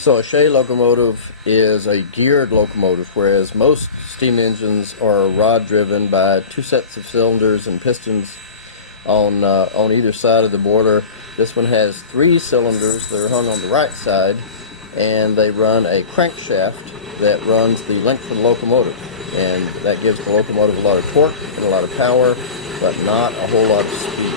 So a Shay locomotive is a geared locomotive, whereas most steam engines are rod-driven by two sets of cylinders and pistons on either side of the boiler. This one has three cylinders that are hung on the right side, and they run a crankshaft that runs the length of the locomotive, and that gives the locomotive a lot of torque and a lot of power, but not a whole lot of speed.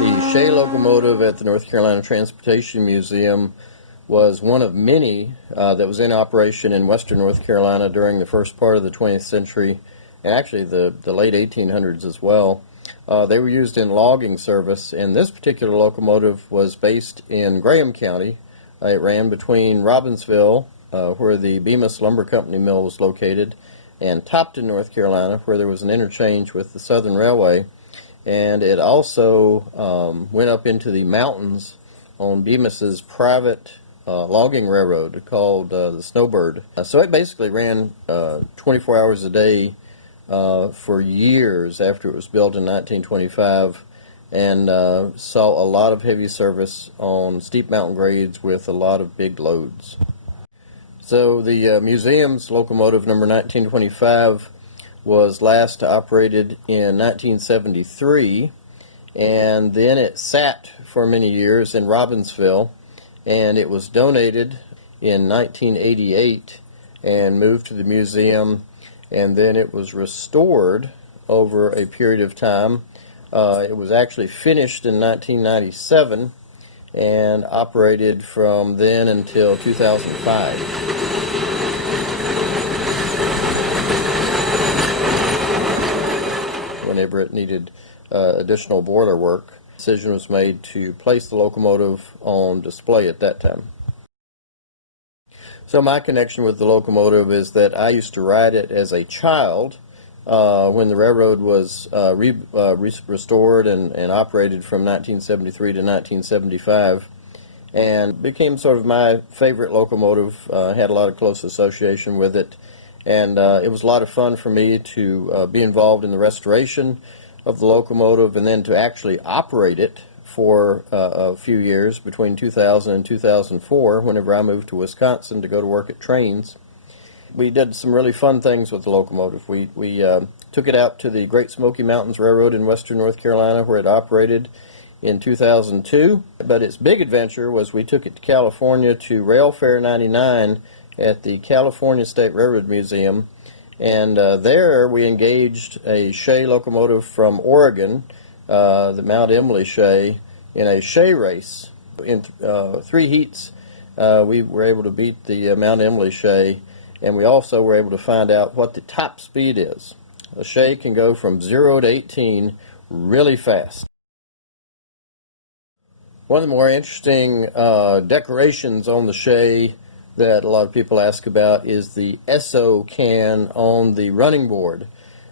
The Shay locomotive at the North Carolina Transportation Museum was one of many that was in operation in western North Carolina during the first part of the 20th century, and actually the late 1800s as well. They were used in logging service, and this particular locomotive was based in Graham County. It ran between Robbinsville, where the Bemis Lumber Company mill was located, and Topton, North Carolina, where there was an interchange with the Southern Railway. And it also went up into the mountains on Bemis's private logging railroad called the Snowbird. So it basically ran 24 hours a day for years after it was built in 1925, and saw a lot of heavy service on steep mountain grades with a lot of big loads. So the museum's locomotive number 1925 was last operated in 1973, and then it sat for many years in Robbinsville, and it was donated in 1988 and moved to the museum, and then it was restored over a period of time. It was actually finished in 1997 and operated from then until 2005. Whenever it needed additional boiler work, a decision was made to place the locomotive on display at that time. So my connection with the locomotive is that I used to ride it as a child when the railroad was restored and operated from 1973 to 1975, and became sort of my favorite locomotive. Had a lot of close association with it. And it was a lot of fun for me to be involved in the restoration of the locomotive, and then to actually operate it for a few years between 2000 and 2004, whenever I moved to Wisconsin to go to work at trains. We did some really fun things with the locomotive. We took it out to the Great Smoky Mountains Railroad in western North Carolina, where it operated in 2002. But its big adventure was we took it to California to Rail Fair 99 at the California State Railroad Museum, and there we engaged a Shay locomotive from Oregon, the Mount Emily Shay, in a Shay race. In 3 heats we were able to beat the Mount Emily Shay, and we also were able to find out what the top speed is. A Shay can go from 0 to 18 really fast. One of the more interesting decorations on the Shay that a lot of people ask about is the SO can on the running board,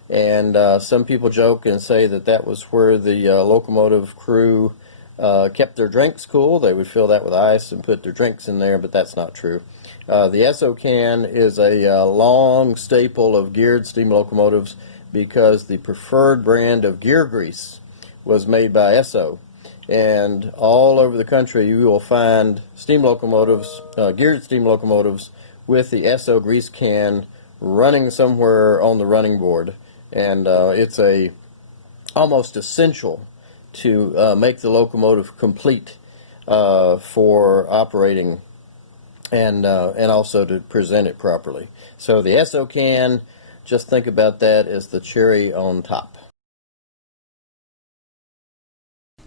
and some people joke and say that that was where the locomotive crew kept their drinks cool. They would fill that with ice and put their drinks in there, but that's not true. The SO can is a long staple of geared steam locomotives because the preferred brand of gear grease was made by SO. And all over the country you will find steam locomotives, geared steam locomotives, with the SO grease can running somewhere on the running board. And it's almost essential to make the locomotive complete for operating, and also to present it properly. So the SO can, just think about that as the cherry on top.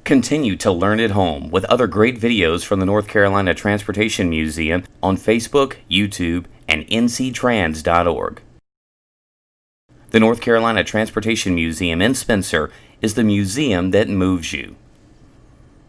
Continue to learn at home with other great videos from the North Carolina Transportation Museum on Facebook, YouTube, and nctrans.org. The North Carolina Transportation Museum in Spencer is the museum that moves you.